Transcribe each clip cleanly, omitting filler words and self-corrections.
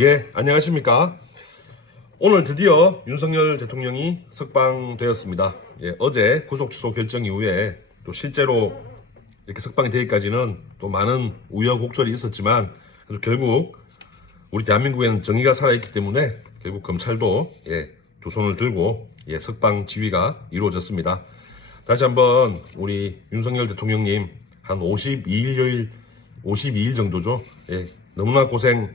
예, 안녕하십니까. 오늘 드디어 윤석열 대통령이 석방되었습니다. 예, 어제 구속 취소 결정 이후에 또 실제로 이렇게 석방이 되기까지는 또 많은 우여곡절이 있었지만 그래도 결국 우리 대한민국에는 정의가 살아있기 때문에 결국 검찰도 두 손을 들고 석방 지휘가 이루어졌습니다. 다시 한번 우리 윤석열 대통령님 한 52일 정도죠. 너무나 고생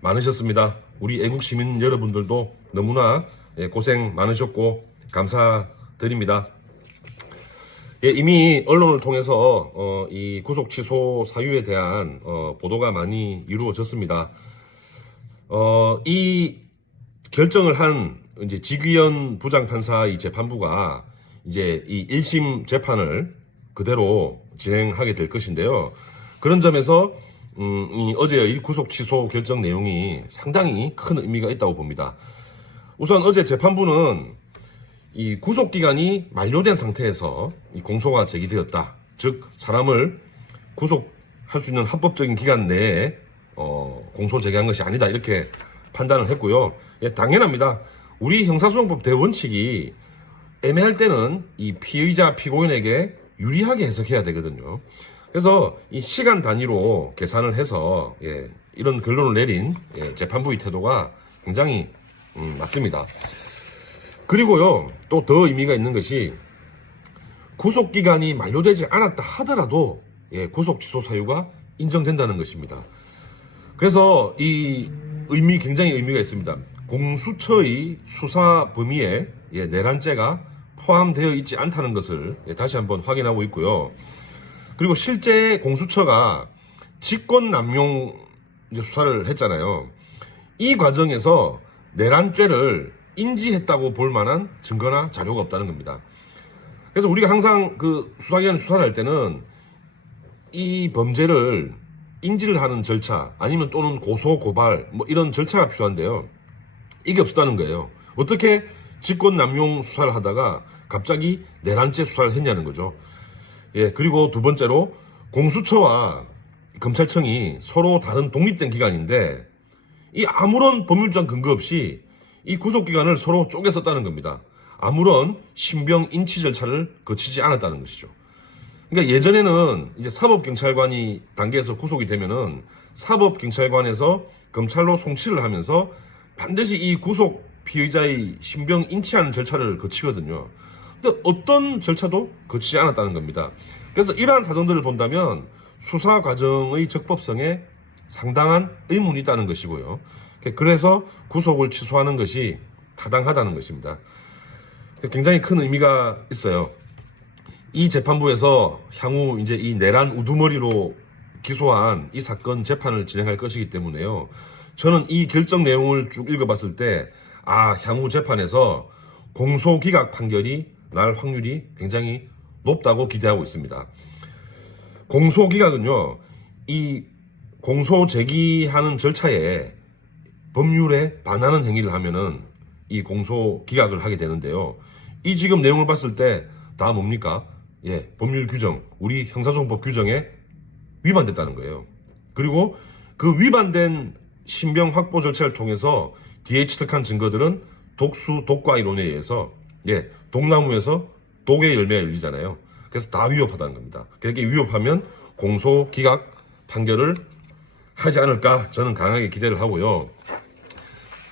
많으셨습니다. 우리 애국 시민 여러분들도 너무나 고생 많으셨고 감사드립니다. 이미 언론을 통해서 이 구속 취소 사유에 대한 보도가 많이 이루어졌습니다. 이 결정을 한 이제 지귀현 부장판사 이 재판부가 이제 이 1심 재판을 그대로 진행하게 될 것인데요. 그런 점에서 이 어제의 구속 취소 결정 내용이 상당히 큰 의미가 있다고 봅니다. 우선 어제 재판부는 이 구속 기간이 만료된 상태에서 이 공소가 제기되었다. 즉 사람을 구속할 수 있는 합법적인 기간 내에 공소 제기한 것이 아니다 이렇게 판단을 했고요. 당연합니다. 우리 형사소송법 대원칙이 애매할 때는 이 피의자 피고인에게 유리하게 해석해야 되거든요. 그래서 이 시간 단위로 계산을 해서 이런 결론을 내린 재판부의 태도가 굉장히 맞습니다. 그리고요 또 더 의미가 있는 것이 구속기간이 만료되지 않았다 하더라도 구속 취소 사유가 인정된다는 것입니다. 그래서 이 굉장히 의미가 있습니다. 공수처의 수사 범위에 내란죄가 포함되어 있지 않다는 것을 다시 한번 확인하고 있고요. 그리고 실제 공수처가 직권남용 수사를 했잖아요. 이 과정에서 내란죄를 인지했다고 볼 만한 증거나 자료가 없다는 겁니다. 그래서 우리가 항상 그 수사기관 수사를 할 때는 이 범죄를 인지를 하는 절차 아니면 또는 고소 고발 뭐 이런 절차가 필요한데요. 이게 없었다는 거예요. 어떻게 직권남용 수사를 하다가 갑자기 내란죄 수사를 했냐는 거죠. 그리고 두 번째로 공수처와 검찰청이 서로 다른 독립된 기관인데 이 아무런 법률적 근거 없이 이 구속기간을 서로 쪼개 썼다는 겁니다. 아무런 신병 인치 절차를 거치지 않았다는 것이죠. 그러니까 예전에는 이제 사법경찰관이 단계에서 구속이 되면은 사법경찰관에서 검찰로 송치를 하면서 반드시 이 구속 피의자의 신병 인치하는 절차를 거치거든요. 근데 어떤 절차도 거치지 않았다는 겁니다. 그래서 이러한 사정들을 본다면 수사 과정의 적법성에 상당한 의문이 있다는 것이고요. 그래서 구속을 취소하는 것이 타당하다는 것입니다. 굉장히 큰 의미가 있어요. 이 재판부에서 향후 이제 이 내란 우두머리로 기소한 이 사건 재판을 진행할 것이기 때문에요. 저는 이 결정 내용을 쭉 읽어봤을 때 향후 재판에서 공소기각 판결이 날 확률이 굉장히 높다고 기대하고 있습니다. 공소기각은요, 이 공소 제기하는 절차에 법률에 반하는 행위를 하면은 이 공소기각을 하게 되는데요. 이 지금 내용을 봤을 때 다 뭡니까? 법률 규정, 우리 형사소송법 규정에 위반됐다는 거예요. 그리고 그 위반된 신병 확보 절차를 통해서 뒤에 취득한 증거들은 독수 독과 이론에 의해서 독나무에서 독의 열매가 열리잖아요. 그래서 다 위협하다는 겁니다. 그렇게 위협하면 공소기각 판결을 하지 않을까 저는 강하게 기대를 하고요.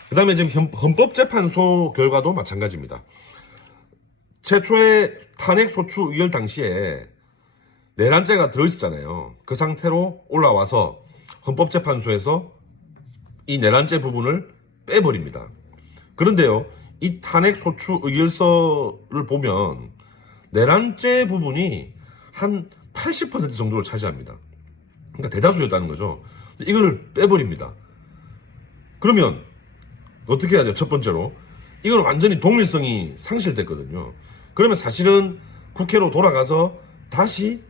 그 다음에 지금 헌법재판소 결과도 마찬가지입니다. 최초의 탄핵소추 의결 당시에 내란죄가 들어있었잖아요. 그 상태로 올라와서 헌법재판소에서 이 내란죄 부분을 빼버립니다. 그런데요, 이 탄핵소추 의결서를 보면 내란죄 부분이 한 80% 정도를 차지합니다. 그러니까 대다수였다는 거죠. 이걸 빼버립니다. 그러면 어떻게 해야 돼요? 첫 번째로 이건 완전히 동일성이 상실됐거든요. 그러면 사실은 국회로 돌아가서 다시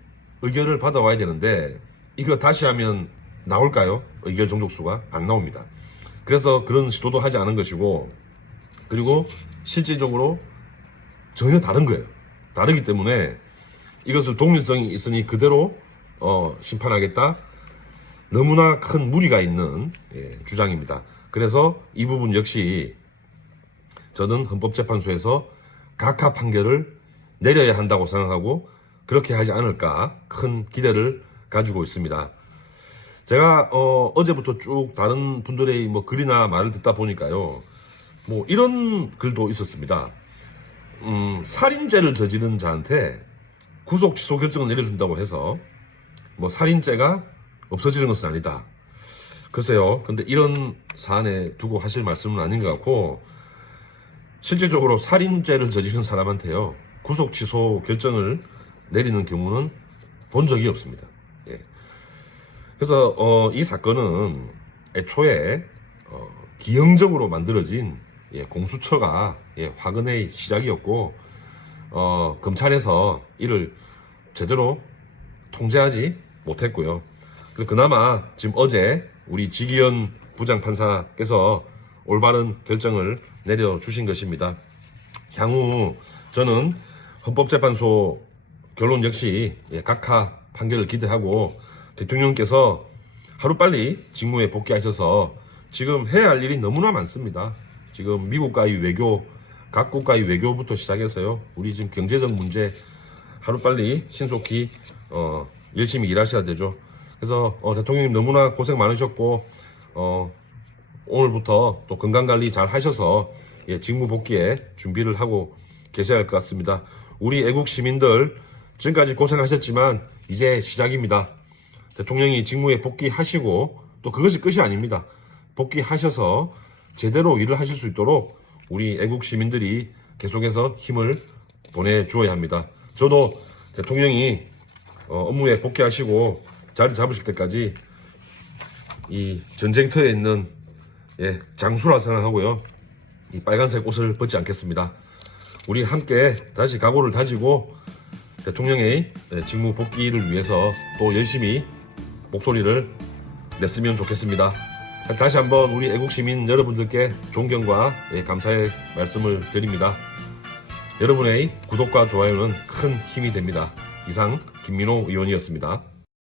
의결을 받아와야 되는데 이거 다시 하면 나올까요? 의결 종족수가 안 나옵니다. 그래서 그런 시도도 하지 않은 것이고, 그리고 실질적으로 전혀 다른 거예요. 다르기 때문에 이것을 동일성이 있으니 그대로 심판하겠다. 너무나 큰 무리가 있는 주장입니다. 그래서 이 부분 역시 저는 헌법재판소에서 각하 판결을 내려야 한다고 생각하고 그렇게 하지 않을까 큰 기대를 가지고 있습니다. 제가 어제부터 쭉 다른 분들의 뭐 글이나 말을 듣다 보니까요, 뭐 이런 글도 있었습니다. 살인죄를 저지른 자한테 구속 취소 결정을 내려준다고 해서 뭐 살인죄가 없어지는 것은 아니다. 글쎄요, 근데 이런 사안에 두고 하실 말씀은 아닌 것 같고, 실질적으로 살인죄를 저지른 사람한테요, 구속 취소 결정을 내리는 경우는 본 적이 없습니다. 예. 그래서 이 사건은 애초에 기형적으로 만들어진 공수처가 화근의 시작이었고, 검찰에서 이를 제대로 통제하지 못했고요. 그나마 지금 어제 우리 지기현 부장판사께서 올바른 결정을 내려주신 것입니다. 향후 저는 헌법재판소 결론 역시 각하 판결을 기대하고 대통령께서 하루빨리 직무에 복귀하셔서 지금 해야 할 일이 너무나 많습니다. 지금 미국과의 외교, 각 국가의 외교부터 시작해서요, 우리 지금 경제적 문제 하루빨리 신속히 열심히 일하셔야 되죠. 그래서 대통령님 너무나 고생 많으셨고 오늘부터 또 건강관리 잘 하셔서 직무 복귀에 준비를 하고 계셔야 할 것 같습니다. 우리 애국 시민들 지금까지 고생하셨지만 이제 시작입니다. 대통령이 직무에 복귀하시고 또 그것이 끝이 아닙니다. 복귀하셔서 제대로 일을 하실 수 있도록 우리 애국 시민들이 계속해서 힘을 보내주어야 합니다. 저도 대통령이 업무에 복귀하시고 자리 잡으실 때까지 이 전쟁터에 있는 장수라 생각하고요, 이 빨간색 옷을 벗지 않겠습니다. 우리 함께 다시 각오를 다지고 대통령의 직무 복귀를 위해서 또 열심히 목소리를 냈으면 좋겠습니다. 다시 한번 우리 애국시민 여러분들께 존경과 감사의 말씀을 드립니다. 여러분의 구독과 좋아요는 큰 힘이 됩니다. 이상 김민호 의원이었습니다.